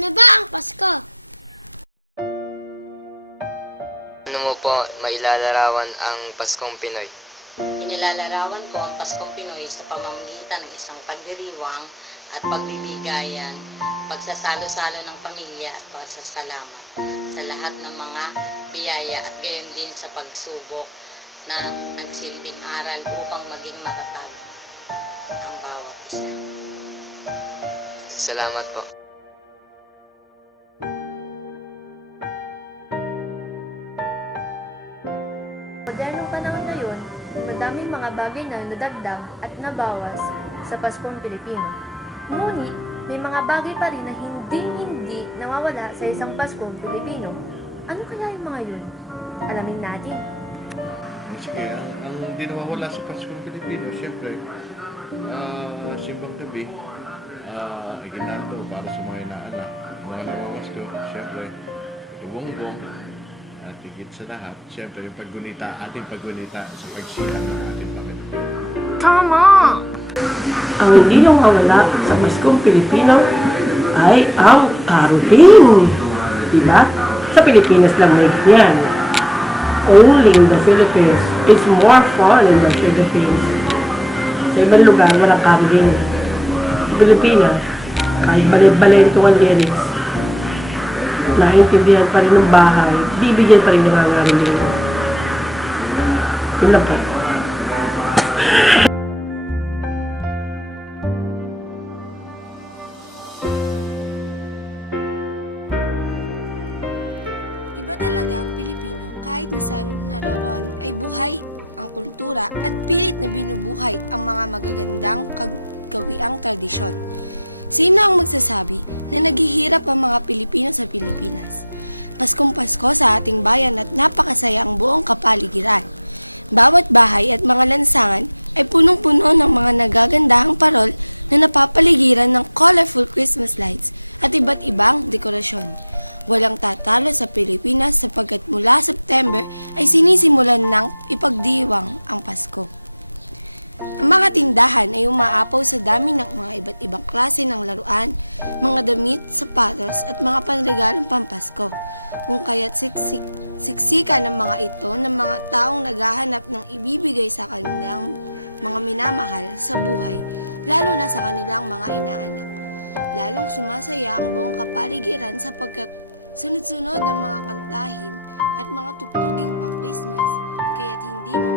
Ano ba ang Pasko? Ano mo po mailalarawan ang Paskong Pinoy? Inilalarawan ko ang Paskong Pinoy sa pamamagitan ng isang pagdiriwang at pagbibigayan, pagsasalo-salo ng pamilya at pasasalamat sa lahat ng mga biyaya at gayon din sa pagsubok na nagsilbing aral upang maging matatag ang bawat isa. Salamat po. Modernong panahon ngayon, madaming mga bagay na nadagdag at nabawas sa Paskong Pilipino. Ngunit, may mga bagay pa rin na hindi nawawala sa isang Paskong Pilipino. Ano kaya yung mga yun? Alamin natin. Sige, ang hindi nawawala sa Paskong Pilipino, siyempre, simbang gabi, iginaldo para sa mga inaanak, mga namamasko, siyempre, ibongbong, at higit sa lahat, siyempre, yung ating paggunita sa pagsilang ng ating Panginoon. Tama! Ang hindi nawawala sa Paskong Pilipino ay ang caroling. Diba? Sa Pilipinas lang may ganyan. Only in the Philippines. It's more fun in the Philippines. Sa ibang lugar, walang caroling. Sa Pilipinas, kahit balento ang lyrics, naiintindihan pa rin ng bahay, bibigyan pa rin ng mga caroling. Yun lang po. Iba talaga ang Pilipino kahit na saan naroon ay buhay ang kultura at pilit na binubuhay ang mga magagandang kagawiang tradisyon. Sino ang magsasabi na naghihirap ang mga Pilipino sa Pilipinas? Paskong Pasko sa ating bayan at napakasaya ang buong kapaligiran. Bawat bahay at mga lansangan ay punong-puno ng mga nagagandahang parol na napapaligiran ng colorful Christmas lights at iba't ibang dekorasyon. Walang tatalo sa Pilipinas sapagkat mula September ay sinisimulan ng ipagdiwang ang Pasko. Ang mga tindahan ay umaapaw sa dami ng mga iba't ibang klase ng laruan, mga damit, sapatos at mga panregalong pampasko. Kung kaya't siksika ng mga ito ng mga taong naghahanap ng ibibigay sa kanilang mga minamahal sa buhay, lalo na sa kanilang mga inaanak. Lalong sumasaya ang buong kapaligiran sapagkat sunod-sunod ang mga kantahin at mga tugtuging pang Christmas, kaya't hindi mo